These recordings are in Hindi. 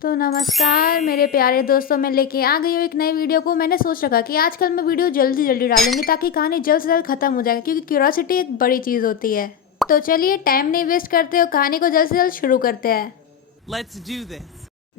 तो नमस्कार मेरे प्यारे दोस्तों, मैं लेके आ गई हूँ एक नई वीडियो को। मैंने सोच रखा कि आजकल मैं वीडियो जल्दी जल्दी डालूंगी ताकि कहानी जल्द से जल्द खत्म हो जाए, क्योंकि क्यूरियोसिटी एक बड़ी चीज़ होती है। तो चलिए टाइम नहीं वेस्ट करते और कहानी को जल्द से जल्द शुरू करते हैं। Let's do this.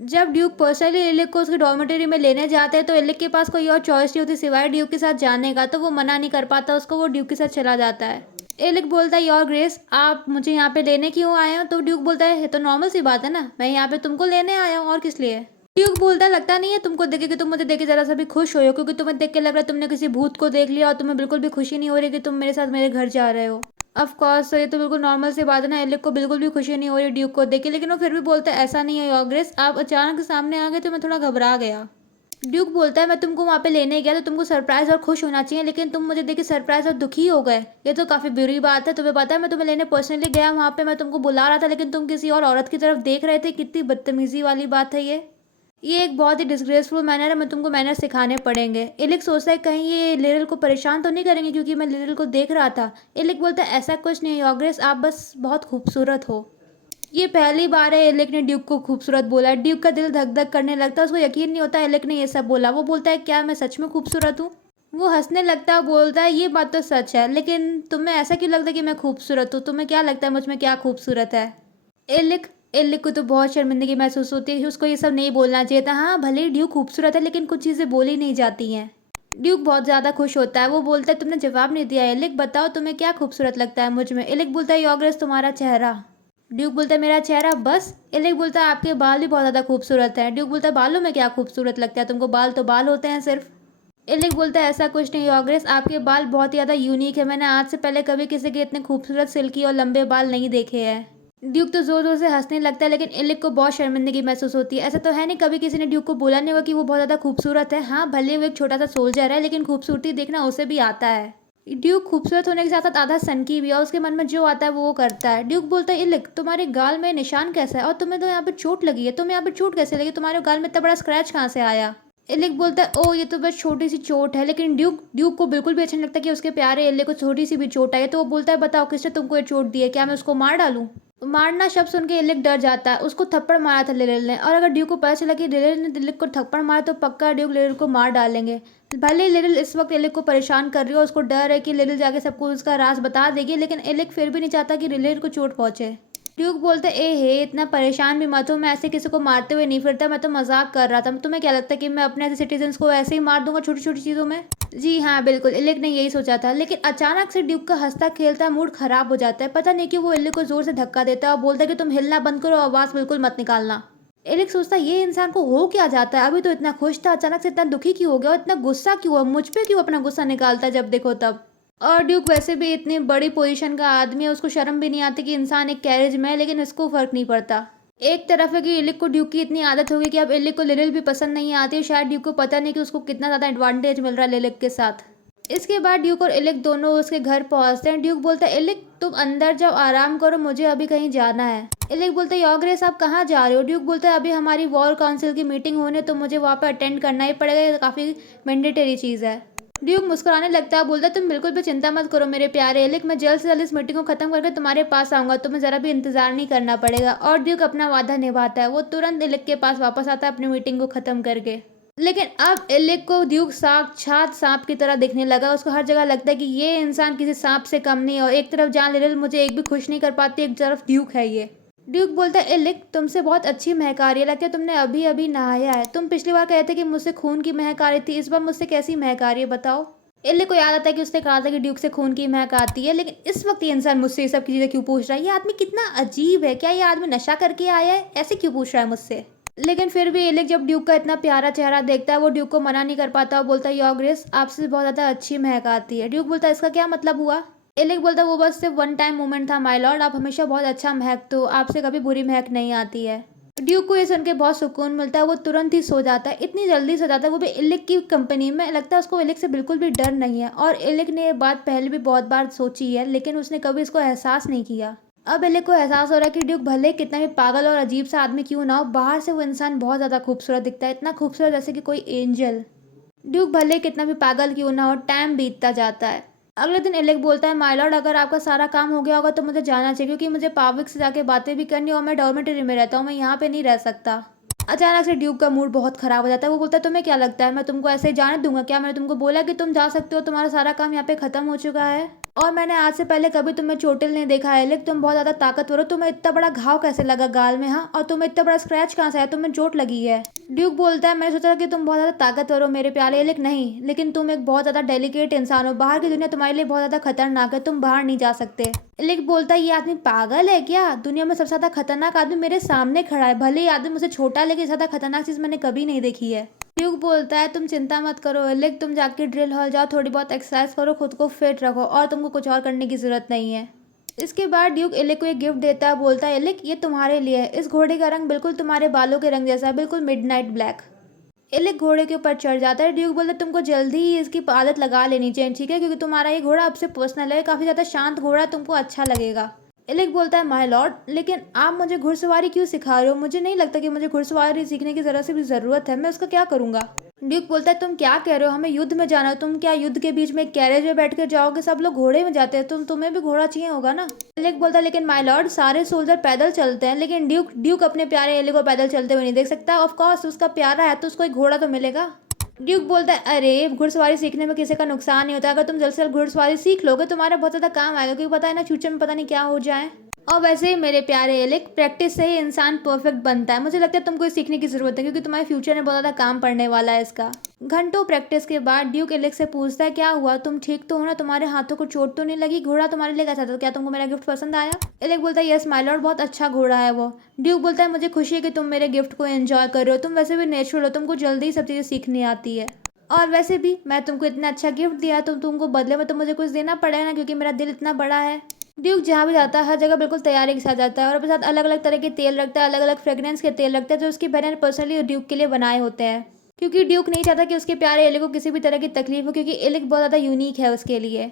जब ड्यूक पर्सनली एलिक को उसके डॉर्मेटरी में लेने जाते हैं तो एलिक के पास कोई और चॉइस नहीं होती सिवाय ड्यूक के साथ जाने का, तो वो मना नहीं कर पाता उसको, वो ड्यूक के साथ चला जाता है। एलिक बोलता है, योर ग्रेस आप मुझे यहाँ पे लेने क्यों आए हो? तो ड्यूक बोलता है, ये तो नॉर्मल सी बात है ना, मैं यहाँ पे तुमको लेने आया हूँ, और किस लिए? ड्यूक बोलता है, लगता नहीं है तुमको देखे कि तुम मुझे देख के जरा सा भी खुश हो, क्योंकि तुम्हें देख के लग रहा है तुमने किसी भूत को देख लिया और तुम्हें बिल्कुल भी खुशी नहीं हो रही कि तुम मेरे साथ मेरे घर जा रहे हो। ऑफ कोर्स ये तो बिल्कुल नॉर्मल सी बात है ना, एलिक को बिल्कुल भी खुशी नहीं हो रही ड्यूक को देख के, लेकिन वो फिर भी बोलता है, ऐसा नहीं है योर ग्रेस, आप अचानक सामने आ गए तो मैं थोड़ा घबरा गया। ड्यूक बोलता है, मैं तुमको वहाँ पे लेने गया तो तुमको सरप्राइज और खुश होना चाहिए, लेकिन तुम मुझे देख के सरप्राइज और दुखी हो गए, ये तो काफ़ी बुरी बात है। तुम्हें पता है मैं तुम्हें लेने पर्सनली गया वहाँ पे, मैं तुमको बुला रहा था लेकिन तुम किसी और औरत की तरफ देख रहे थे, कितनी बदतमीजी वाली बात है ये एक बहुत ही डिसग्रेसफुल मैनर है, मैं तुमको मैनर सिखाने पड़ेंगे। एलिक सोचता है कहीं ये लिरिल को परेशान तो नहीं करेंगे क्योंकि मैं लिरिल को देख रहा था। एलिक बोलता है, ऐसा कुछ नहीं योर ग्रेस, आप बस बहुत खूबसूरत हो। ये पहली बार है एलिक ने ड्यूक को खूबसूरत बोला है। ड्यूक का दिल धक धक करने लगता है, उसको यकीन नहीं होता एलिक ने ये सब बोला। वो बोलता है, क्या मैं सच में खूबसूरत हूँ? वो हंसने लगता है, बोलता है, ये बात तो सच है, लेकिन तुम्हें ऐसा क्यों लगता है कि मैं खूबसूरत हूँ? तुम्हें क्या लगता है मुझ में क्या खूबसूरत है? एलिक एलिक को तो बहुत शर्मिंदगी महसूस होती है कि उसको ये सब नहीं बोलना चाहिए था। हाँ भले ही ड्यूक खूबसूरत है, लेकिन कुछ चीज़ें बोली नहीं जाती हैं। ड्यूक बहुत ज़्यादा खुश होता है, वो बोलता है, तुमने जवाब नहीं दिया एलिक, बताओ तुम्हें क्या खूबसूरत लगता है मुझ में? एलिक बोलता है, योर ग्रेस तुम्हारा चेहरा। ड्यूक बोलता है, मेरा चेहरा बस? एलिक बोलता है, आपके बाल भी बहुत ज़्यादा खूबसूरत हैं। ड्यूक बोलता है, बालों में क्या खूबसूरत लगता है तुमको? बाल तो बाल होते हैं सिर्फ। एलिक बोलता है, ऐसा कुछ नहीं योर ग्रेस, आपके बाल बहुत ही ज़्यादा यूनिक है, मैंने आज से पहले कभी किसी के इतने खूबसूरत सिल्की और लंबे बाल नहीं देखे हैं। ड्यूक तो जोर जोर से हंसने लगता है, लेकिन एलिक को बहुत शर्मिंदगी महसूस होती है। ऐसा तो है नहीं कभी किसी ने ड्यूक को बोला नहीं होगा कि वो बहुत ज़्यादा खूबसूरत है। हाँ भले वो एक छोटा सा सोल्जर है, लेकिन खूबसूरती देखना उसे भी आता है। ड्यूक खूबसूरत होने के साथ साथ आधा सनकी भी है, और उसके मन में जो आता है वो करता है। ड्यूक बोलता है, एलिक तुम्हारे गाल में निशान कैसा है? और तुम्हें तो यहाँ पे चोट लगी है, तुम्हें यहाँ पे चोट कैसे लगी? तुम्हारे गाल में इतना बड़ा स्क्रैच कहाँ से आया? एलिक बोलता है, ओ ये तो बस छोटी सी चोट है। लेकिन ड्यूक ड्यूक को बिल्कुल भी अच्छा नहीं लगता कि उसके प्यारे एलिक को छोटी सी भी चोट आई है, तो वो बोलता है, बताओ किसने तुमको ये चोट दी है? क्या मैं उसको मार डालूं? मारना शब्द सुन के एलिक डर जाता है, उसको थप्पड़ मारा था लिलिल ने, और अगर ड्यूक को पता चला कि लिलिल ने एलिक को थप्पड़ मारा तो पक्का ड्यूक लिलिल को मार डालेंगे। भले ही लिलिल इस वक्त एलिक को परेशान कर रही हो, उसको डर है कि लिलिल जाके सबको उसका राज बता देगी, लेकिन एलिक फिर भी नहीं चाहता कि लिलिल को चोट पहुंचे। ड्यूक बोलते, ए हे इतना परेशान भी मत हो, मैं ऐसे किसी को मारते हुए नहीं फिरता, मैं तो मजाक कर रहा था। तुम्हें क्या लगता है कि मैं अपने ऐसे सिटीजन्स को ऐसे ही मार दूंगा छोटी छोटी चीज़ों में? जी हाँ बिल्कुल, एलिक ने यही सोचा था, लेकिन अचानक से ड्यूक का हंसता खेलता मूड खराब हो जाता है। पता नहीं क्यों वो एलिक को जोर से धक्का देता है और बोलता है कि तुम हिलना बंद करो, आवाज़ बिल्कुल मत निकालना। एलिक सोचता है, ये इंसान को हो क्या जाता है? अभी तो इतना खुश था, अचानक से इतना दुखी क्यों हो गया, और इतना गुस्सा क्यों हुआ? मुझ पे क्यों अपना गुस्सा निकालता है जब देखो तब? और ड्यूक वैसे भी इतनी बड़ी पोजीशन का आदमी है, उसको शर्म भी नहीं आती कि इंसान एक कैरेज में है, लेकिन इसको फर्क नहीं पड़ता। एक तरफ है कि एलिक को ड्यूक की इतनी आदत हो गई कि अब एलिक को लिलिल भी पसंद नहीं आती, शायद ड्यूक को पता नहीं कि उसको कितना ज़्यादा एडवांटेज मिल रहा है लिलिल के साथ। इसके बाद ड्यूक और एलिक दोनों उसके घर पहुंचते हैं। ड्यूक बोलता है, एलिक तुम अंदर जाओ, आराम करो, मुझे अभी कहीं जाना है। एलिक बोलता है, योर ग्रेस आप कहाँ जा रहे हो? ड्यूक बोलता है, अभी हमारी वॉर काउंसिल की मीटिंग होने, तो मुझे वहाँ पर अटेंड करना ही पड़ेगा, ये काफ़ी मैंडेटरी चीज़ है। ड्यूक मुस्कुराने लगता है, बोलता है, तुम बिल्कुल भी चिंता मत करो मेरे प्यारे एलिक, मैं जल्द से जल्द इस मीटिंग को खत्म करके तुम्हारे पास आऊंगा, तुम्हें जरा भी इंतजार नहीं करना पड़ेगा। और ड्यूक अपना वादा निभाता है, वो तुरंत एलिक के पास वापस आता है अपनी मीटिंग को खत्म करके। लेकिन अब एलिक को ड्यूक साक्षात सांप की तरह दिखने लगा, उसको हर जगह लगता है कि ये इंसान किसी सांप से कम नहीं है, और एक तरफ जहाँ लिलिल मुझे एक भी खुश नहीं कर पाती, एक तरफ ड्यूक है ये। ड्यूक बोलता है, एलिक तुमसे बहुत अच्छी महक आ रही है, लगता है तुमने अभी अभी नहाया है। तुम पिछली बार कहते कि मुझसे खून की महक आ रही थी, इस बार मुझसे कैसी महक आ रही है बताओ? एलिक को याद आता है कि उसने कहा था कि ड्यूक से खून की महक आती है, लेकिन इस वक्त ये इंसान मुझसे ये सब की चीज़ें क्यों पूछ रहा है? ये आदमी कितना अजीब है, क्या ये आदमी नशा करके आया है? ऐसे क्यों पूछ रहा है मुझसे? लेकिन फिर भी एलिक जब ड्यूक का इतना प्यारा चेहरा देखता है, वो ड्यूक को मना नहीं कर पाता और बोलता है, योर ग्रेस आपसे बहुत ज़्यादा अच्छी महक आती है। ड्यूक बोलता है, इसका क्या मतलब हुआ? एलिक बोलता है, वो बस सिर्फ वन टाइम मोमेंट था माय लॉर्ड, आप हमेशा बहुत अच्छा महकते हो, आपसे कभी बुरी महक नहीं आती है। ड्यूक को ये सुन के बहुत सुकून मिलता है, वो तुरंत ही सो जाता है, इतनी जल्दी सो जाता है, वो भी एलिक की कंपनी में। लगता है उसको एलिक से बिल्कुल भी डर नहीं है, और एलिक ने ये बात पहले भी बहुत बार सोची है, लेकिन उसने कभी इसको एहसास नहीं किया। अब एलिक को एहसास हो रहा है कि ड्यूक भले कितना भी पागल और अजीब सा आदमी क्यों ना हो, बाहर से वो इंसान बहुत ज़्यादा खूबसूरत दिखता है, इतना खूबसूरत जैसे कि कोई एंजल। ड्यूक भले कितना भी पागल क्यों ना हो, टाइम बीतता जाता है। अगले दिन एलेक बोलता है, माय लॉर्ड अगर आपका सारा काम हो गया होगा तो मुझे जाना चाहिए, क्योंकि मुझे पाविक से जाके बातें भी करनी, और मैं डॉर्मेटरी में रहता हूँ, मैं यहाँ पे नहीं रह सकता। अचानक से ड्यूक का मूड बहुत खराब हो जाता है। वो बोलता है तुम्हें क्या लगता है मैं तुमको ऐसे ही जाने दूंगा क्या? मैंने तुमको बोला कि तुम जा सकते हो, तुम्हारा सारा काम यहाँ पे खत्म हो चुका है और मैंने आज से पहले कभी तुम्हें चोटिल नहीं देखा है। लेकिन तुम बहुत ज्यादा ताकतवर हो, तुम्हें इतना बड़ा घाव कैसे लगा गाल में? हाँ, और तुम्हें इतना बड़ा स्क्रैच कहाँ से आया? तुम्हें चोट लगी है? ड्यूक बोलता है मैंने सोचा कि तुम बहुत ज्यादा ताकतवर हो मेरे प्यारे एलिक, नहीं, लेकिन तुम एक बहुत ज्यादा डेलिकेट इंसान हो, बाहर की दुनिया तुम्हारे लिए बहुत ज्यादा खतरनाक है, तुम बाहर नहीं जा सकते। एलिक बोलता है ये आदमी पागल है क्या? दुनिया में सबसे ज्यादा खतरनाक आदमी मेरे सामने खड़ा है, भले ही आदमी मुझसे छोटा लेकिन ज्यादा खतरनाक चीज मैंने कभी नहीं देखी है। ड्यूक बोलता है तुम चिंता मत करो एलिक, तुम जाके ड्रिल हॉल जाओ, थोड़ी बहुत एक्सरसाइज करो, खुद को फिट रखो और तुमको कुछ और करने की जरूरत नहीं है। इसके बाद ड्यूक एलिक को एक गिफ्ट देता है, बोलता है एलिक ये तुम्हारे लिए है, इस घोड़े का रंग बिल्कुल तुम्हारे बालों के रंग जैसा है, बिल्कुल मिडनाइट ब्लैक। एलिक घोड़े के ऊपर चढ़ जाता है। ड्यूक बोलता है तुमको जल्दी ही इसकी आदत लगा लेनी चाहिए, ठीक है, क्योंकि तुम्हारा ये घोड़ा अब से पर्सनल है, काफी ज्यादा शांत घोड़ा, तुमको अच्छा लगेगा। एलिक बोलता है माय लॉर्ड, लेकिन आप मुझे घुड़सवारी क्यों सिखा रहे हो? मुझे नहीं लगता कि मुझे घुड़सवारी सीखने की जरा सी भी जरूरत है, मैं उसका क्या करूंगा? ड्यूक बोलता है तुम क्या कह रहे हो, हमें युद्ध में जाना है, तुम क्या युद्ध के बीच में एक कैरेज में बैठ कर जाओगे? सब लोग घोड़े में जाते हैं, तुम्हें भी घोड़ा चाहिए होगा ना? एलिक बोलता है लेकिन माय लॉर्ड सारे सोल्जर पैदल चलते हैं। लेकिन ड्यूक अपने प्यारे एलिक को पैदल चलते हुए नहीं देख सकता। ऑफ कोर्स उसका प्यारा है तो उसको एक घोड़ा तो मिलेगा। ड्यूक बोलता है अरे घुड़सवारी सीखने में किसी का नुकसान नहीं होता, अगर तुम जल्द से जल्द घुड़सवारी सीख लोगे तुम्हारा बहुत ज्यादा काम आएगा, क्योंकि पता है ना फ्यूचर में पता नहीं क्या हो जाए। और वैसे ही मेरे प्यारे एलिक, प्रैक्टिस से ही इंसान परफेक्ट बनता है, मुझे लगता है तुमको सीखने की जरूरत है क्योंकि तुम्हारे फ्यूचर में बहुत ज्यादा काम पड़ने वाला है इसका। घंटों प्रैक्टिस के बाद ड्यूक एलिक से पूछता है क्या हुआ, तुम ठीक तो हो ना? तुम्हारे हाथों को चोट तो नहीं लगी? घोड़ा तुम्हारे लिए कैसा था? क्या तुमको मेरा गिफ्ट पसंद आया? एलिक बोलता है यस माय लॉर्ड, बहुत अच्छा घोड़ा है वो। ड्यूक बोलता है मुझे खुशी है कि तुम मेरे गिफ्ट को एंजॉय कर रहे हो, तुम वैसे भी नेचुरल हो, तुमको जल्दी ही सब चीज़ें सीखनी आती है। और वैसे भी मैं तुमको इतना अच्छा गिफ्ट दिया तो तुमको बदले में तो मुझे कुछ देना पड़ेगा ना, क्योंकि मेरा दिल इतना बड़ा है। ड्यूक जहाँ भी जाता है हर जगह बिल्कुल तैयारी के साथ जाता है और अपने साथ अलग अलग तरह के तेल रखता है, अलग अलग फ्रेग्रेंस के तेल रखता है जो उसकी बहन ने पर्सनली ड्यूक के लिए बनाए होते हैं, क्योंकि ड्यूक नहीं चाहता कि उसके प्यारे एलिक को किसी भी तरह की तकलीफ हो, क्योंकि एलिक बहुत ज़्यादा यूनिक है उसके लिए।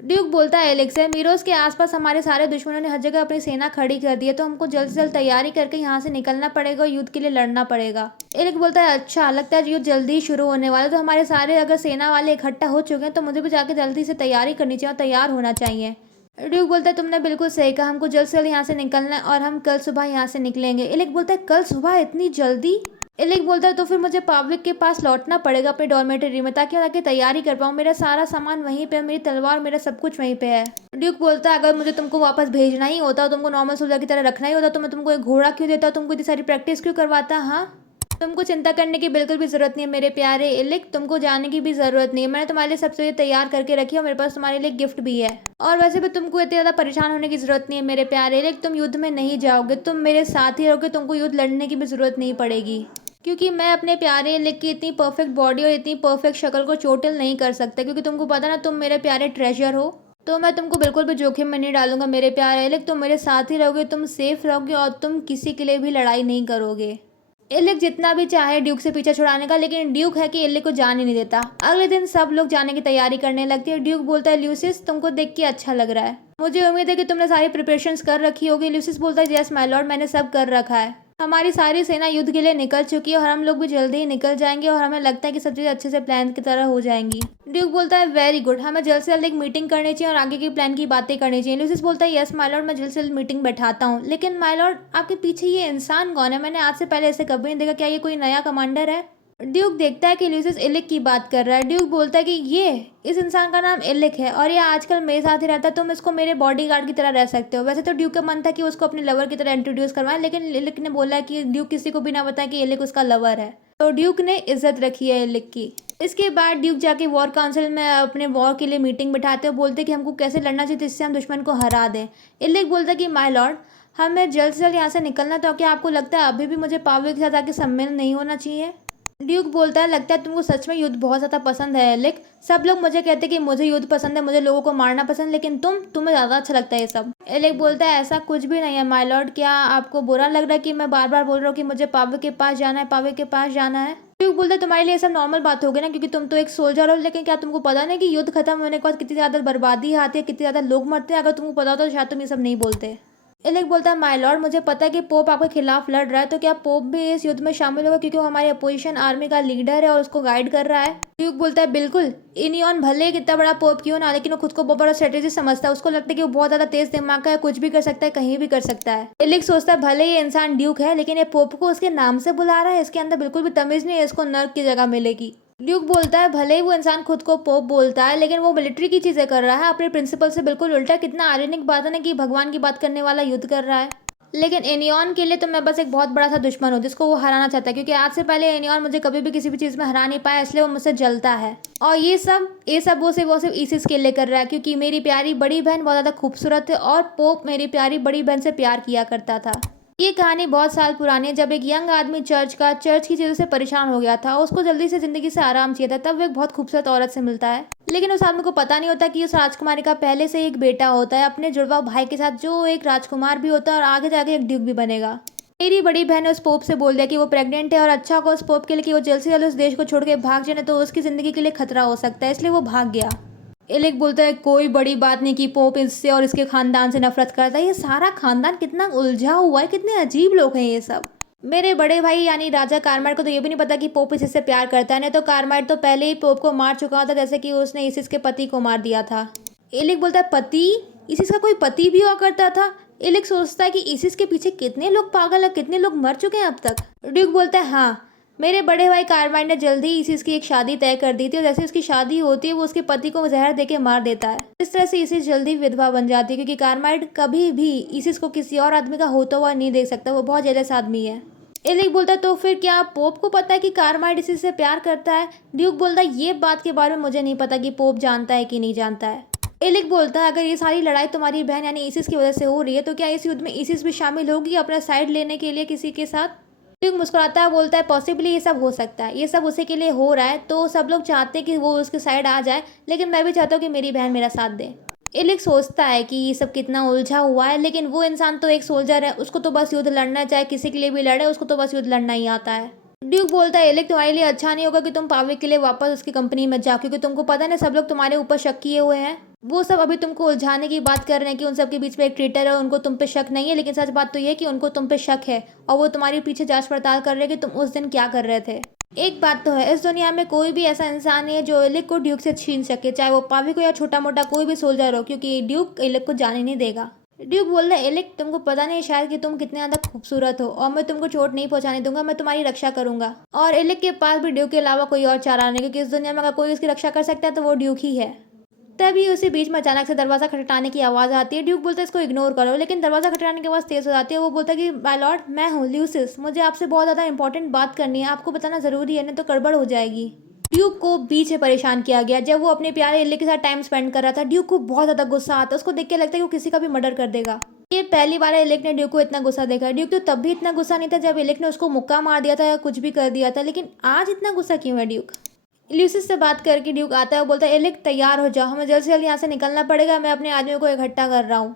ड्यूक बोलता है एलिक से मीरोस के आसपास हमारे सारे दुश्मनों ने हर जगह अपनी सेना खड़ी कर दी है, तो हमको जल्द से जल्द तैयारी करके यहाँ से निकलना पड़ेगा और युद्ध के लिए लड़ना पड़ेगा। एलिक बोलता है अच्छा, लगता है युद्ध जल्दी ही शुरू होने वाला है, तो हमारे सारे अगर सेना वाले इकट्ठा हो चुके हैं तो मुझे भी जाकर जल्दी से तैयारी करनी चाहिए और तैयार होना चाहिए। ड्यूक बोलता है तुमने बिल्कुल सही कहा, हमको जल्द से जल्द यहाँ से निकलना है और हम कल सुबह यहाँ से निकलेंगे। एलिक बोलता है कल सुबह इतनी जल्दी? एलिक बोलता है तो फिर मुझे पाविक के पास लौटना पड़ेगा अपने डॉर्मेटरी में, ताकि मैं तैयारी कर पाऊँ, मेरा सारा सामान वहीं पे है, मेरी तलवार मेरा सब कुछ वहीं पे है। ड्यूक बोलता है अगर मुझे तुमको वापस भेजना ही होता, तुमको नॉर्मल सोल्जर की तरह रखना ही होता, तो मैं तुमको एक घोड़ा क्यों देता, तुमको इतनी सारी प्रैक्टिस क्यों करवाता? हाँ, तुमको चिंता करने की बिल्कुल भी जरूरत नहीं है मेरे प्यारे एलिक, तुमको जाने की भी जरूरत नहीं है, मैंने तुम्हारे लिए सबसे तैयार करके रखी है और मेरे पास तुम्हारे लिए गिफ्ट भी है। और वैसे भी तुमको इतनी ज़्यादा परेशान होने की जरूरत नहीं है मेरे प्यारे एलिक, तुम युद्ध में नहीं जाओगे, तुम मेरे साथ ही रहोगे, तुमको युद्ध लड़ने की भी जरूरत नहीं पड़ेगी, क्योंकि मैं अपने प्यारे एलिक की इतनी परफेक्ट बॉडी और इतनी परफेक्ट शक्ल को चोटिल नहीं कर सकता, क्योंकि तुमको पता ना तुम मेरे प्यारे ट्रेजर हो, तो मैं तुमको बिल्कुल भी जोखिम में नहीं डालूंगा मेरे प्यारे एलिक, तुम मेरे साथ ही रहोगे, तुम सेफ रहोगे और तुम किसी के लिए भी लड़ाई नहीं करोगे। एलिक जितना भी चाहे ड्यूक से पीछे छुड़ाने का, लेकिन ड्यूक है कि एलिक को जाने नहीं देता। अगले दिन सब लोग जाने की तैयारी करने लगती है। ड्यूक बोलता है ल्यूसिस तुमको देख के अच्छा लग रहा है, मुझे उम्मीद है कि तुमने सारी प्रिपरेशंस कर रखी होगी। ल्यूसिस बोलता है यस माय लॉर्ड, मैंने सब कर रखा है, हमारी सारी सेना युद्ध के लिए निकल चुकी है और हम लोग भी जल्दी ही निकल जाएंगे और हमें लगता है कि सब चीज़ अच्छे से प्लान की तरह हो जाएंगी। ड्यूक बोलता है वेरी गुड, हमें जल्द से जल्द एक मीटिंग करनी चाहिए और आगे की प्लान की बातें करनी चाहिए। ल्यूसिस बोलता है यस माय लॉर्ड, मैं जल्द से जल्द मीटिंग बैठाता हूँ, लेकिन माय लॉर्ड आपके पीछे ये इंसान कौन है? मैंने आज से पहले ऐसे कभी नहीं देखा, क्या ये कोई नया कमांडर है? ड्यूक देखता है कि ल्यूसिस एलिक की बात कर रहा है। ड्यूक बोलता है कि ये इस इंसान का नाम एलिक है और ये आजकल मेरे साथ ही रहता है, तुम इसको मेरे बॉडीगार्ड की तरह रह सकते हो। वैसे तो ड्यूक का मन था कि उसको अपने लवर की तरह इंट्रोड्यूस करवाएं, लेकिन एलिक ने बोला कि ड्यूक किसी को भी ना बताए कि एलिक उसका लवर है, तो ड्यूक ने इज्जत रखी है एलिक की। इसके बाद ड्यूक जाके वॉर काउंसिल में अपने वॉर के लिए मीटिंग बिठाते हैं, बोलते कि हमको कैसे लड़ना चाहिए जिससे हम दुश्मन को हरा दें। एलिक बोलता है कि माय लॉर्ड हमें जल्द से जल्द यहाँ से निकलना, तो क्या आपको लगता है अभी भी मुझे पावे के साथ आके सम्मेलन नहीं होना चाहिए? ड्यूक बोलता है लगता है तुमको सच में युद्ध बहुत ज़्यादा पसंद है एलिक, सब लोग मुझे कहते हैं कि मुझे युद्ध पसंद है, मुझे लोगों को मारना पसंद, लेकिन तुम्हें ज़्यादा अच्छा लगता है ये सब। एलिक बोलता है ऐसा कुछ भी नहीं है माय लॉर्ड, क्या आपको बुरा लग रहा है कि मैं बार बार बोल रहा हूँ कि मुझे पावे के पास जाना है, पावे के पास जाना है? ड्यूक बोलता है तुम्हारे लिए सब नॉर्मल बात होगी ना, क्योंकि तुम तो एक सोल्जर हो, लेकिन क्या तुमको पता नहीं कि युद्ध खत्म होने के बाद कितनी ज़्यादा बर्बादी आती है, कितनी ज़्यादा लोग मरते हैं? अगर तुमको पता हो तो शायद तुम ये सब नहीं बोलते। एलिक बोलता है माय लॉर्ड, मुझे पता है कि पोप आपके खिलाफ लड़ रहा है, तो क्या पोप भी इस युद्ध में शामिल होगा क्योंकि वो हमारी अपोजिशन आर्मी का लीडर है और उसको गाइड कर रहा है। ड्यूक बोलता है बिल्कुल, इनियन भले ही कितना बड़ा पोप क्यों ना, लेकिन वो खुद को बहुत बड़ा स्ट्रेटेजी समझता है। उसको लगता है कि वो बहुत ज्यादा तेज दिमाग का है, कुछ भी कर सकता है, कहीं भी कर सकता है। एलिक सोचता है भले ये इंसान ड्यूक है, लेकिन ये पोप को उसके नाम से बुला रहा है, इसके अंदर बिल्कुल भी तमीज नहीं है, इसको नर्क की जगह मिलेगी। ड्यूक बोलता है भले ही वो इंसान खुद को पोप बोलता है, लेकिन वो मिलिट्री की चीजें कर रहा है, अपने प्रिंसिपल से बिल्कुल उल्टा। कितना आयरनिक बात है ना कि भगवान की बात करने वाला युद्ध कर रहा है। लेकिन एनियन के लिए तो मैं बस एक बहुत बड़ा सा दुश्मन हूँ जिसको वो हराना चाहता है, क्योंकि आज से पहले एनियन मुझे कभी भी किसी भी चीज़ में हरा नहीं पाया, इसलिए वो मुझसे जलता है। और ये सब वो सिर्फ इसिस के लिए कर रहा है, क्योंकि मेरी प्यारी बड़ी बहन बहुत ज़्यादा खूबसूरत है और पोप मेरी प्यारी बड़ी बहन से प्यार किया करता था। ये कहानी बहुत साल पुरानी है, जब एक यंग आदमी चर्च की चीज़ों से परेशान हो गया था। उसको जल्दी से ज़िंदगी से आराम चाहिए था, तब वो एक बहुत खूबसूरत औरत से मिलता है। लेकिन उस आदमी को पता नहीं होता कि उस राजकुमारी का पहले से एक बेटा होता है अपने जुड़वा भाई के साथ, जो एक राजकुमार भी होता है और आगे जाके एक ड्यूक भी बनेगा। मेरी बड़ी बहन ने उस पोप से बोल दिया कि वो प्रेग्नेंट है और अच्छा होगा उस पोप के लिए कि वो जल्द से जल्द उस देश को छोड़ के भाग जाए, तो उसकी ज़िंदगी के लिए खतरा हो सकता है, इसलिए वो भाग गया। एलिक बोलता है कोई बड़ी बात नहीं कि पोप इससे और इसके खानदान से नफरत करता है। ये सारा खानदान कितना उलझा हुआ है, कितने अजीब लोग हैं ये सब। मेरे बड़े भाई यानी राजा कारमाइट को तो ये भी नहीं पता कि पोप इससे प्यार करता है, नहीं तो कारमाइट तो पहले ही पोप को मार चुका था, जैसे कि उसने इसिस के पति को मार दिया था। एलिक बोलता है पति? इसिस का कोई पति भी हुआ करता था? एलिक सोचता है कि इसिस के पीछे कितने लोग पागल है, कितने लोग मर चुके हैं अब तक। ड्यूक बोलता है हाँ, मेरे बड़े भाई कारमाइट ने जल्दी ही इसिस की एक शादी तय कर दी थी और जैसे उसकी शादी होती है वो उसके पति को जहर देके मार देता है। इस तरह से इसिस जल्दी विधवा बन जाती है, क्योंकि कारमाइट कभी भी इसिस को किसी और आदमी का होता हुआ नहीं देख सकता, वो बहुत जेलस आदमी है। एलिक बोलता है तो फिर क्या पोप को पता है कि कारमाइट इसिस से प्यार करता है? ड्यूक बोलता है ये बात के बारे में मुझे नहीं पता कि पोप जानता है कि नहीं जानता है। एलिक बोलता है अगर ये सारी लड़ाई तुम्हारी बहन यानी इसिस की वजह से हो रही है, तो क्या इस युद्ध में इसिस भी शामिल होगी अपना साइड लेने के लिए किसी के साथ? ड्यूक मुस्कुराता है, बोलता है पॉसिबली ये सब हो सकता है, ये सब उसी के लिए हो रहा है, तो सब लोग चाहते हैं कि वो उसके साइड आ जाए, लेकिन मैं भी चाहता हूँ कि मेरी बहन मेरा साथ दे। एलिक सोचता है कि ये सब कितना उलझा हुआ है, लेकिन वो इंसान तो एक सोल्जर है, उसको तो बस युद्ध लड़ना है, चाहे किसी के लिए भी लड़े, उसको तो बस युद्ध लड़ना ही आता है। ड्यूक बोलता है एलिक तुम्हारे लिए अच्छा नहीं होगा कि तुम पावे के लिए वापस उसकी कंपनी में जाओ, क्योंकि तुमको पता ना सब लोग तुम्हारे ऊपर शक किए हुए हैं। वो सब अभी तुमको उलझाने की बात कर रहे हैं कि उन सब के बीच में एक ट्रेटर है, उनको तुम पे शक नहीं है, लेकिन सच बात तो ये है कि उनको तुम पे शक है और वो तुम्हारे पीछे जांच पड़ताल कर रहे हैं कि तुम उस दिन क्या कर रहे थे। एक बात तो है, इस दुनिया में कोई भी ऐसा इंसान नहीं है जो एलिक को ड्यूक से छीन सके, चाहे वो पावी को या छोटा मोटा कोई भी सोल्जर हो, क्योंकि ड्यूक एलिक को जाने नहीं देगा। ड्यूक बोल रहा है एलिक तुमको पता नहीं शायद कि तुम कितने ज़्यादा खूबसूरत हो और मैं तुमको चोट नहीं पहुंचाने दूंगा, मैं तुम्हारी रक्षा करूंगा। और एलिक के पास भी ड्यूक के अलावा कोई और चारा नहीं, क्योंकि इस दुनिया में अगर कोई उसकी रक्षा कर सकता है तो वो ड्यूक ही है। तभी उसी बीच में अचानक से दरवाज़ा खटखटाने की आवाज़ आती है। ड्यूक बोलता है इसको इग्नोर करो, लेकिन दरवाज़ा खटखटाने की आवाज़ तेज़ हो जाती है। वो बोलता है कि माय लॉर्ड मैं हूँ ल्यूसिस, मुझे आपसे बहुत ज़्यादा इंपॉर्टेंट बात करनी है, आपको बताना ज़रूरी है, नहीं तो गड़बड़ हो जाएगी। ड्यूक को बीच से परेशान किया गया। जब वो अपने प्यारे एलिक के साथ टाइम स्पेंड कर रहा था, ड्यूक को बहुत ज़्यादा गुस्सा आता है, उसको देख के लगता है कि वो किसी का भी मर्डर कर देगा। ये पहली बार एलिक ने ड्यूक को इतना गुस्सा देखा। ड्यूक तो तब भी इतना गुस्सा नहीं था जब एलिक ने उसको मुक्का मार दिया था या कुछ भी कर दिया था, लेकिन आज इतना गुस्सा क्यों है ड्यूक? ल्यूसिस से बात करके ड्यूक आता है और बोलता है एलिक तैयार हो जाओ, हमें जल्द से जल्द यहाँ से निकलना पड़ेगा, मैं अपने आदमियों को इकट्ठा कर रहा हूँ।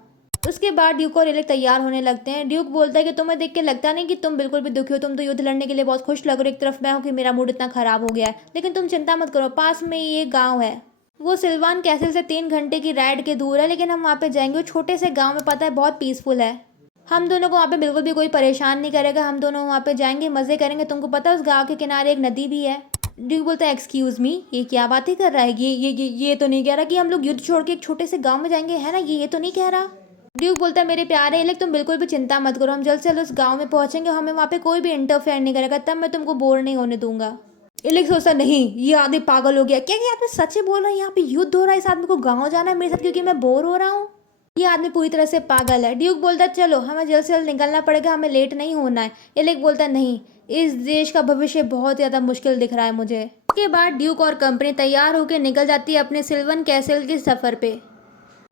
उसके बाद ड्यूक और एलिक तैयार होने लगते हैं। ड्यूक बोलता है कि तुम्हें देख के लगता नहीं कि तुम बिल्कुल भी दुखी हो, तुम तो युद्ध लड़ने के लिए बहुत खुश लग रहे हो। एक तरफ मैं हूँ कि मेरा मूड इतना खराब हो गया है, लेकिन तुम चिंता मत करो, पास में ये गाँव है, वो सिल्वान कैसल से 3 घंटे की राइड के दूर है, लेकिन हम वहाँ पे जाएंगे। वो छोटे से गाँव में पता है बहुत पीसफुल है, हम दोनों को वहाँ पे बिल्कुल भी कोई परेशान नहीं करेगा, हम दोनों वहाँ पे जाएंगे, मज़े करेंगे। तुमको पता है उस गाँव के किनारे एक नदी भी है। ड्यूक बोलता है एक्सक्यूज़ मी, ये क्या बातें कर रहा है? ये तो नहीं कह रहा कि हम लोग युद्ध छोड़ के एक छोटे से गांव में जाएंगे, है ना? ये तो नहीं कह रहा। ड्यूक बोलता है मेरे प्यारे एलिक तुम बिल्कुल भी चिंता मत करो, हम जल्द से जल्द उस गांव में पहुंचेंगे, हमें वहाँ पे कोई भी इंटरफेयर नहीं करेगा, तब मैं तुमको बोर नहीं होने दूंगा। एलिक सोचता नहीं ये आदमी पागल हो गया क्या, ये आदमी सच ही बोल रहा है, यहाँ पे युद्ध हो रहा है, इस आदमी को गाँव जाना है मेरे साथ क्योंकि मैं बोर हो रहा हूँ? ये आदमी पूरी तरह से पागल है। ड्यूक बोलता है चलो हमें जल्द से जल्द निकलना पड़ेगा, हमें लेट नहीं होना है। एलिक बोलता है नहीं, इस देश का भविष्य बहुत ज़्यादा मुश्किल दिख रहा है मुझे। उसके बाद ड्यूक और कंपनी तैयार होकर निकल जाती है अपने सिल्वन कैसल के सफ़र पे।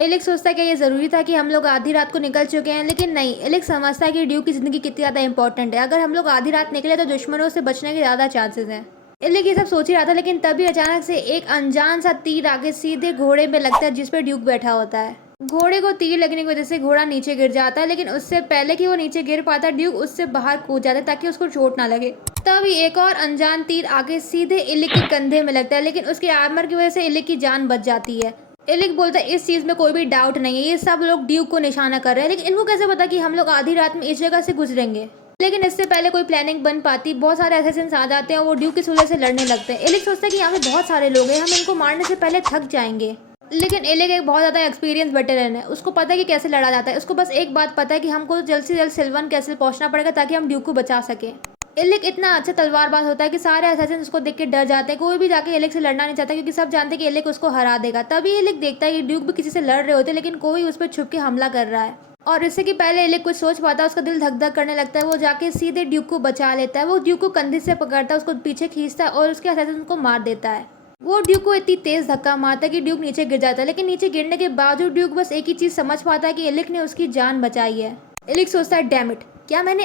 एलिक सोचता है कि ये ज़रूरी था कि हम लोग आधी रात को निकल चुके हैं, लेकिन नहीं, एलिक समझता है कि ड्यूक की ज़िंदगी कितनी ज़्यादा इंपॉर्टेंट है। अगर हम लोग आधी रात निकले तो दुश्मनों से बचने के ज़्यादा चांसेस हैं। एलिक ये सब सोच ही रहा था, लेकिन तभी अचानक से एक अनजान सा तीर आगे सीधे घोड़े में लगता है जिस पर ड्यूक बैठा होता है। घोड़े को तीर लगने की वजह से घोड़ा नीचे गिर जाता है, लेकिन उससे पहले कि वो नीचे गिर पाता ड्यूक उससे बाहर कूद जाता है ताकि उसको चोट ना लगे। तभी एक और अनजान तीर आगे सीधे एलिक के कंधे में लगता है, लेकिन उसके आर्मर की वजह से एलिक की जान बच जाती है। एलिक बोलता है इस चीज़ में कोई भी डाउट नहीं है, ये सब लोग ड्यूक को निशाना कर रहे हैं, लेकिन इनको कैसे पता कि हम लोग आधी रात में इस जगह से गुजरेंगे। लेकिन इससे पहले कोई प्लानिंग बन पाती, बहुत सारे असैसिन्स आ जाते हैं और वो ड्यूक की सूरज से लड़ने लगते हैं। एलिक सोचता है कि यहाँ पे बहुत सारे लोग हैं, हम इनको मारने से पहले थक जाएंगे। लेकिन एलिक एक बहुत ज़्यादा एक्सपीरियंस वेटरन है, उसको पता है कि कैसे लड़ा जाता है। उसको बस एक बात पता है कि हमको जल्द से जल्द सिल्वन कैसल पहुंचना पड़ेगा ताकि हम ड्यूक को बचा सकें। एलिक इतना अच्छा तलवारबाज होता है कि सारे असैसिन उसको देख के डर जाते हैं। कोई भी जाके एलिक से लड़ना नहीं चाहता क्योंकि सब जानते हैं कि एलिक उसको हरा देगा। तभी एलिक देखता है कि ड्यूक भी किसी से लड़ रहे होते, लेकिन कोई उस पर छुप के हमला कर रहा है। और इससे कि पहले एलिक कुछ सोच पाता है, उसका दिल धक धक करने लगता है। वो जाके सीधे ड्यूक को बचा लेता है। वो ड्यूक को कंधे से पकड़ता है, उसको पीछे खींचता है और उसके असैसिन को मार देता है। वो ड्यूक को इतनी तेज धक्का मारता है कि ड्यूक नीचे गिर जाता है। लेकिन नीचे गिरने के बावजूद ड्यूक बस एक ही चीज़ समझ पाता है कि एलिक ने उसकी जान बचाई है। एलिक सोचता है डैम इट, क्या मैंने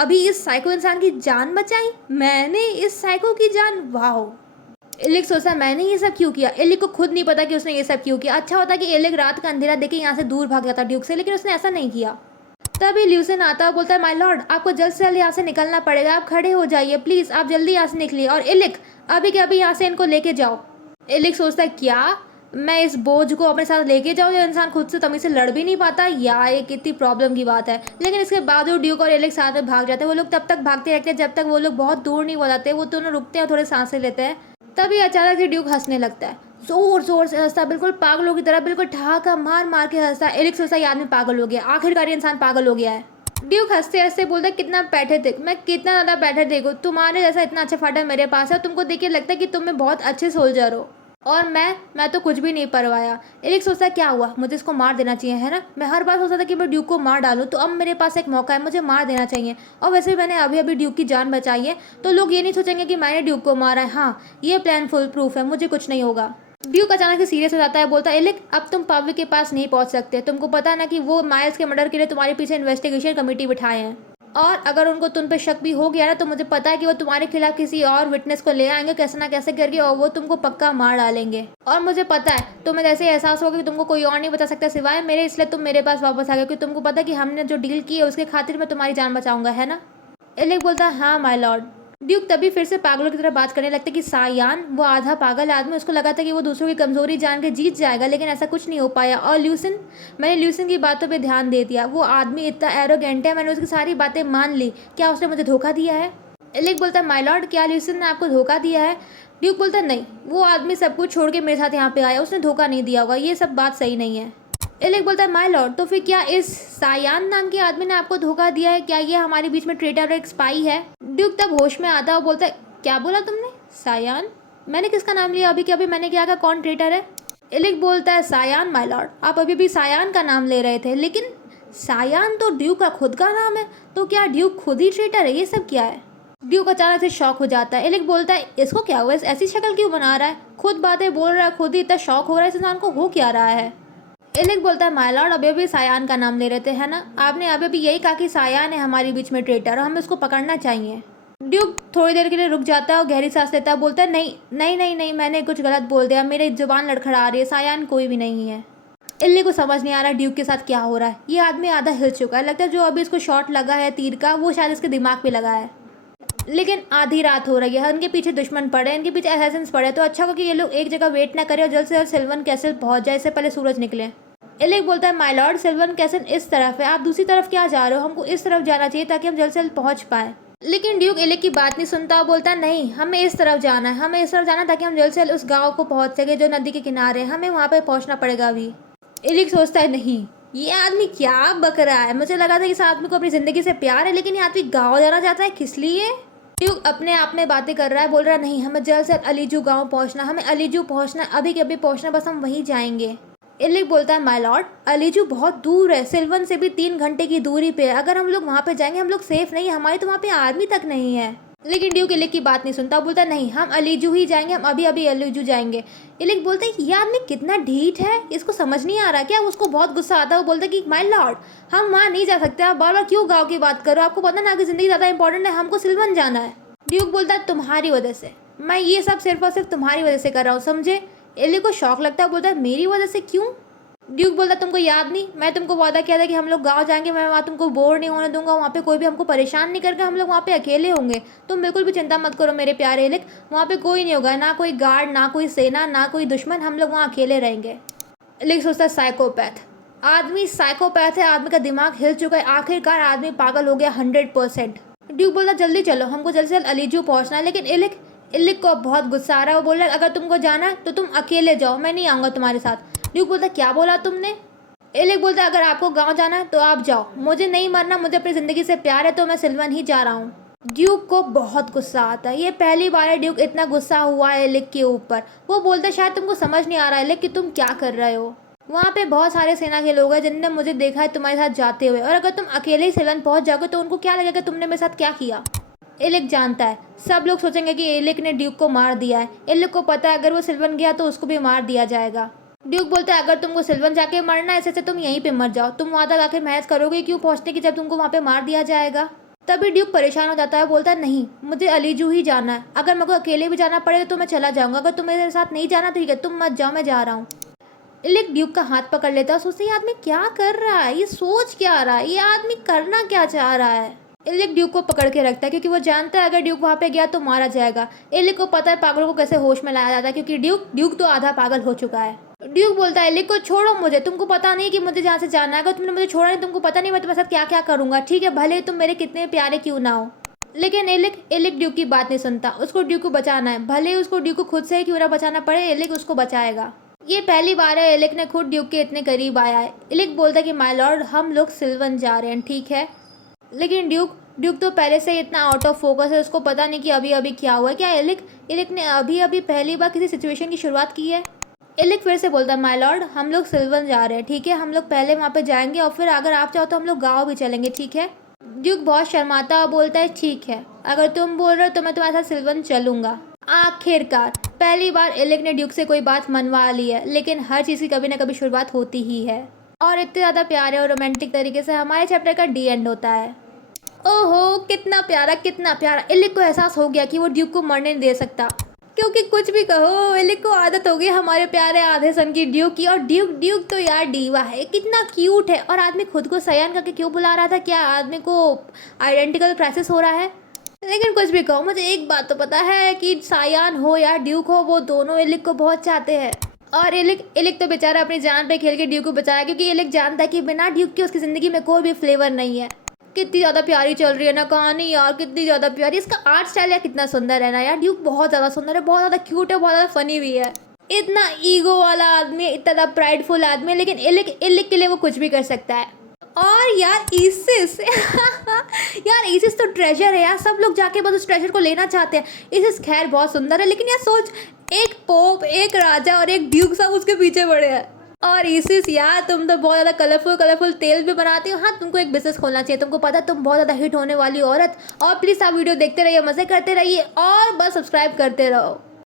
अभी इस साइको इंसान की जान बचाई? मैंने इस साइको की जान, वाओ। एलिक सोचता है मैंने ये सब क्यों किया। एलिक को खुद नहीं पता कि उसने ये सब क्यों किया। अच्छा होता कि एलिक रात का अंधेरा देखे यहाँ से दूर भाग जाता ड्यूक से, लेकिन उसने ऐसा नहीं किया। तभी ल्यूसन आता है, बोलता है माय लॉर्ड, आपको जल्द से जल्द यहाँ से निकलना पड़ेगा, आप खड़े हो जाइए प्लीज़, आप जल्दी यहाँ से निकलिए। और एलिक अभी के अभी यहाँ से इनको लेके जाओ। एलिक सोचता है क्या मैं इस बोझ को अपने साथ लेके जाऊँ? जो इंसान खुद से तमीज से लड़ भी नहीं पाता, या ये कितनी प्रॉब्लम की बात है। लेकिन इसके बावजूद ड्यूक और एलिक साथ में भाग जाते हैं। वो लोग तब तक भागते रहते हैं जब तक वो लोग बहुत दूर नहीं हो जाते। वो दोनों रुकते हैं और थोड़े सांसें लेते हैं। तभी अचानक से ड्यूक हंसने लगता है, जोर जोर से हंसता है, बिल्कुल पागलों की तरह, बिल्कुल ठहाका मार मार के हंसता है। एलिक सोचता है ये आदमी पागल हो गया, आखिरकार ये इंसान पागल हो गया है। ड्यूक हंसते हंसते बोलता है कितना पैथेटिक, मैं कितना ज़्यादा पैथेटिक हूँ, तुम्हारे जैसा इतना अच्छा फाइटर मेरे पास है, तुमको देख के लगता है कि तुम में बहुत अच्छे सोल्जर हो, और मैं तो कुछ भी नहीं परवाया। एलिक सोचता है क्या हुआ, मुझे इसको मार देना चाहिए, है ना? मैं हर बार सोचता था कि मैं ड्यूक को मार डालूं, तो अब मेरे पास एक मौका है, मुझे मार देना चाहिए। और वैसे भी मैंने अभी अभी ड्यूक की जान बचाई है, तो लोग ये नहीं सोचेंगे कि मैंने ड्यूक को मारा है। हाँ, ये प्लान फुल प्रूफ है, मुझे कुछ नहीं होगा। ड्यूक अचानक से सीरियस हो जाता है, बोलता है एलिक अब तुम पब्लिक के पास नहीं पहुंच सकते। तुमको पता है ना कि वो माइल्स के मर्डर के लिए तुम्हारे पीछे इन्वेस्टिगेशन कमेटी बिठाए हैं, और अगर उनको तुम पे शक भी हो गया ना, तो मुझे पता है कि वो तुम्हारे खिलाफ किसी और विटनेस को ले आएंगे कैसे ना कैसे करके, और वो तुमको पक्का मार डालेंगे। और मुझे पता है तुम्हें जैसे एहसास होगा कि तुमको कोई और नहीं बता सकता सिवाय मेरे, इसलिए तुम मेरे पास वापस आ गए, क्योंकि तुमको पता है कि हमने जो डील की है उसके खातिर मैं तुम्हारी जान बचाऊंगा, है ना? एलिक बोलता है हाँ माय लॉर्ड। ड्यूक तभी फिर से पागलों की तरह बात करने लगता है कि सायान वो आधा पागल आदमी, उसको लगा था कि वो दूसरों की कमजोरी जान के जीत जाएगा, लेकिन ऐसा कुछ नहीं हो पाया। और मैंने ल्यूसन की बातों पे ध्यान दे दिया, वो आदमी इतना एरोगेंट है, मैंने उसकी सारी बातें मान ली, क्या उसने मुझे धोखा दिया है? एलिक बोलता है माय लॉर्ड, क्या ल्यूसन ने आपको धोखा दिया है? ड्यूक बोलता है नहीं, वो आदमी सब कुछ छोड़ के मेरे साथ यहाँ पे आया, उसने धोखा नहीं दिया होगा, ये सब बात सही नहीं है। एलिक बोलता है माय लॉर्ड, तो फिर क्या इस सायान नाम के आदमी ने आपको धोखा दिया है? क्या ये हमारे बीच में ट्रेटर और एक स्पाई है? ड्यूक तब होश में आता है और बोलता है क्या बोला तुमने? सायान? मैंने किसका नाम लिया अभी? अभी मैंने क्या कहा, कौन ट्रेटर है? एलिक बोलता है सायान माय लॉर्ड, आप अभी भी सायान का नाम ले रहे थे, लेकिन सायान तो ड्यूक का खुद का नाम है, तो क्या ड्यूक खुद ही ट्रेटर है? ये सब क्या है? ड्यूक अचानक से शॉक हो जाता है। एलिक बोलता है इसको क्या हुआ, ऐसी शक्ल क्यों बना रहा है, खुद बातें बोल रहा है, खुद ही इतना शॉक हो रहा है, इस इंसान को हो क्या रहा है? एलिक बोलता है माय लॉर्ड, अभी अभी सायान का नाम ले रहे थे, है ना? आपने अभी अभी यही कहा कि सायान है हमारे बीच में ट्रेटर और हमें उसको पकड़ना चाहिए। ड्यूक थोड़ी देर के लिए रुक जाता है और गहरी सांस लेता है, बोलता है नहीं नहीं नहीं नहीं, मैंने कुछ गलत बोल दिया, मेरी जुबान लड़खड़ा रही है, सायान कोई भी नहीं है। एलिक को समझ नहीं आ रहा ड्यूक के साथ क्या हो रहा है। ये आदमी आधा हिल चुका है, लगता है जो अभी इसको शॉट लगा है तीर का, वो शायद इसके दिमाग पे लगा है। लेकिन आधी रात हो रही है, उनके पीछे दुश्मन पड़े, इनके पीछे असैसिन्स पड़े, तो अच्छा होगा कि ये लोग एक जगह वेट ना करें और जल्द से जल्द सिल्वन कैसल पहुंच जाए, इससे पहले सूरज निकले। एलिक बोलता है माय लॉर्ड, सिल्वन कैसल इस तरफ है, आप दूसरी तरफ क्या जा रहे हो? हमको इस तरफ जाना चाहिए ताकि हम जल्द से जल्द पहुंच पाए। लेकिन ड्यूक एलिक की बात नहीं सुनता और बोलता है नहीं, हमें इस तरफ जाना है, हमें इस तरफ जाना ताकि हम जल्द से जल्द उस गाँव को पहुँच सके जो नदी के किनारे है, हमें वहाँ पर पहुँचना पड़ेगा अभी। एलिक सोचता है नहीं, ये आदमी क्या बक रहा है, मुझे लगा था कि इस आदमी को अपनी ज़िंदगी से प्यार है, लेकिन ये आदमी गाँव जाना चाहता है, किस लिए? ड्यूक अपने आप में बातें कर रहा है, बोल रहा है नहीं, हमें जल्द से जल्द अलीजू गांव पहुंचना, हमें अलीजू पहुंचना, अभी के अभी पहुंचना, बस हम वहीं जाएंगे। एलिक बोलता है माय लॉर्ड, अलीजू बहुत दूर है, सिल्वन से भी 3 घंटे की दूरी पे है, अगर हम लोग वहाँ पे जाएंगे हम लोग सेफ नहीं, हमारी तो वहाँ पे आर्मी तक नहीं है। लेकिन ड्यूक एलिक की बात नहीं सुनता, बोलता है नहीं, हम अलीजू ही जाएंगे, हम अभी अभी अलीजू जाएंगे। एलिक बोलता है ये आदमी कितना ढीठ है, इसको समझ नहीं आ रहा क्या? उसको बहुत गुस्सा आता है, वो बोलता है कि माय लॉर्ड, हम वहाँ नहीं जा सकते, आप बार बार क्यों गाँव की बात करो, आपको पता ना कि ज़िंदगी ज़्यादा इंपॉर्टेंट है, हमको सिल्वन जाना है। ड्यूक बोलता है तुम्हारी वजह से, मैं ये सब सिर्फ और सिर्फ तुम्हारी वजह से कर रहा हूँ, समझे? एलिक को शौक लगता है, बोलता है मेरी वजह से क्यों? ड्यूक बोलता है तुमको याद नहीं, मैं तुमको वादा किया था कि हम लोग गांव जाएंगे, मैं वहाँ तुमको बोर नहीं होने दूंगा, वहाँ पे कोई भी हमको परेशान नहीं करके, हम लोग वहाँ पे अकेले होंगे, तुम बिल्कुल भी चिंता मत करो मेरे प्यारे एलिक, वहाँ पे कोई नहीं होगा, ना कोई गार्ड, ना कोई सेना, ना कोई दुश्मन, हम लोग वहाँ अकेले रहेंगे। एलिक सोचता है साइकोपैथ, आदमी साइकोपैथ है, आदमी का दिमाग हिल चुका है, आखिरकार आदमी पागल हो गया 100%। ड्यूक बोला जल्दी चलो, हमको जल्दी से जल्द अलीजू पहुंचना है। लेकिन एलिक को बहुत गुस्सा आ रहा है। वो बोल रहा है अगर तुमको जाना है तो तुम अकेले जाओ, मैं नहीं आऊँगा तुम्हारे साथ। ड्यूक बोलता क्या बोला तुमने? एलिक बोलता है अगर आपको गाँव जाना है तो आप जाओ, मुझे नहीं मरना, मुझे अपनी ज़िंदगी से प्यार है, तो मैं सिल्वन ही जा रहा हूँ। ड्यूक को बहुत गुस्सा आता है। ये पहली बार है ड्यूक इतना गुस्सा हुआ है एलिक के ऊपर। वो बोलता है शायद तुमको समझ नहीं आ रहा है एलिक कि तुम क्या कर रहे हो। वहाँ पे बहुत सारे सेना के लोग हैं जिनने मुझे देखा है तुम्हारे साथ जाते हुए, और अगर तुम अकेले ही सिल्वन पहुँच जाओगे तो उनको क्या लगेगा तुमने मेरे साथ क्या किया। एलिक जानता है सब लोग सोचेंगे कि एलिक ने ड्यूक को मार दिया है। एलिक को पता है अगर वो सिल्वन गया तो उसको भी मार दिया जाएगा। ड्यूक बोलता है अगर तुमको सिल्वन जाके मरना है ऐसे तुम यहीं पे मर जाओ, तुम वहाँ तक आके महज करोगे क्यों पहुँचने की जब तुमको वहाँ पे मार दिया जाएगा। तभी ड्यूक परेशान हो जाता है, बोलता है नहीं मुझे अलीजू ही जाना है, अगर मेरे को अकेले भी जाना पड़ेगा तो मैं चला जाऊँगा, अगर तुम मेरे साथ नहीं जाना ठीक है तुम मत जाओ, मैं जा रहा हूँ। एलिक ड्यूक का हाथ पकड़ लेता है, सोचते ये आदमी क्या कर रहा है, ये सोच क्या रहा है, ये आदमी करना क्या चाह रहा है। एलिक ड्यूक को पकड़ के रखता है क्योंकि वो जानता है अगर ड्यूक वहाँ पे गया तो मारा जाएगा। एलिक को पता है पागलों को कैसे होश में लाया जाता है क्योंकि ड्यूक तो आधा पागल हो चुका है। ड्यूक बोलता है एलिक को छोड़ो मुझे, तुमको पता नहीं कि मुझे जहाँ से जाना है, अगर तुमने मुझे छोड़ा नहीं तुमको पता नहीं मैं तुम्हारे साथ क्या क्या करूँगा, ठीक है भले तुम मेरे कितने प्यारे क्यों ना हो। लेकिन एलिक ड्यूक की बात नहीं सुनता, उसको ड्यूक को बचाना है, भले उसको ड्यूक को खुद से ही क्यों ना बचाना पड़े, एलिक उसको बचाएगा। ये पहली बार है एलिक ने खुद ड्यूक के इतने करीब आया है। एलिक बोलता है कि माय लॉर्ड हम लोग सिल्वन जा रहे हैं ठीक है। लेकिन ड्यूक तो पहले से इतना आउट ऑफ फोकस है, उसको पता नहीं कि अभी अभी क्या हुआ है। क्या एलिक ने अभी अभी पहली बार किसी सिचुएशन की शुरुआत की है। एलिक फिर से बोलता है माय लॉर्ड हम लोग सिल्वन जा रहे हैं ठीक है, हम लोग पहले वहाँ पे जाएंगे और फिर अगर आप चाहो तो हम लोग गाँव भी चलेंगे ठीक है। ड्यूक बहुत शर्माता बोलता है ठीक है अगर तुम बोल रहे हो तो मैं तुम्हारे साथ सिल्वन चलूँगा। आखिरकार पहली बार एलिक ने ड्यूक से कोई बात मनवा ली है, लेकिन हर चीज़ की कभी ना कभी शुरुआत होती ही है। और इतने ज़्यादा प्यारे और रोमांटिक तरीके से हमारे चैप्टर का डी एंड होता है। ओहो कितना प्यारा। एलिक को एहसास हो गया कि वो ड्यूक को मरने नहीं दे सकता, क्योंकि कुछ भी कहो एलिक को आदत हो गई हमारे प्यारे आधे सन की ड्यूक की। और ड्यूक तो यार डीवा है, कितना क्यूट है। और आदमी खुद को सयान करके क्यों बुला रहा था, क्या आदमी को आइडेंटिकल क्राइसिस हो रहा है। लेकिन कुछ भी कहो मुझे एक बात तो पता है कि सायान हो या ड्यूक हो वो दोनों एलिक को बहुत चाहते हैं। और एलिक तो बेचारा अपनी जान पे खेल के ड्यूक को बचाया, क्योंकि एलिक जानता है कि बिना ड्यूक के उसकी ज़िंदगी में कोई भी फ्लेवर नहीं है। कितनी ज़्यादा प्यारी चल रही है ना कहानी यार, कितनी ज़्यादा प्यारी। इसका आर्ट स्टाइल यार कितना सुंदर है ना यार। ड्यूक बहुत ज़्यादा सुंदर है, बहुत ज़्यादा क्यूट है, बहुत ज़्यादा फनी भी है। इतना ईगो वाला आदमी है, इतना ज़्यादा प्राइडफुल आदमी है, लेकिन एलिक के लिए वो कुछ भी कर सकता है। और यार ईसिस यार ईसिस तो ट्रेजर है यार, सब लोग जाके बस उस ट्रेजर को लेना चाहते हैं। ईसिस खैर बहुत सुंदर है, लेकिन यार सोच एक पोप, एक राजा और एक ड्यूक सब उसके पीछे पड़े हैं। और ईसिस यार तुम तो बहुत ज़्यादा कलरफुल तेल भी बनाती हो। हाँ तुमको एक बिजनेस खोलना चाहिए, तुमको पता है तुम बहुत ज़्यादा हिट होने वाली औरत। और प्लीज़ आप वीडियो देखते रहिए, मज़े करते रहिए और बस सब्सक्राइब करते रहो।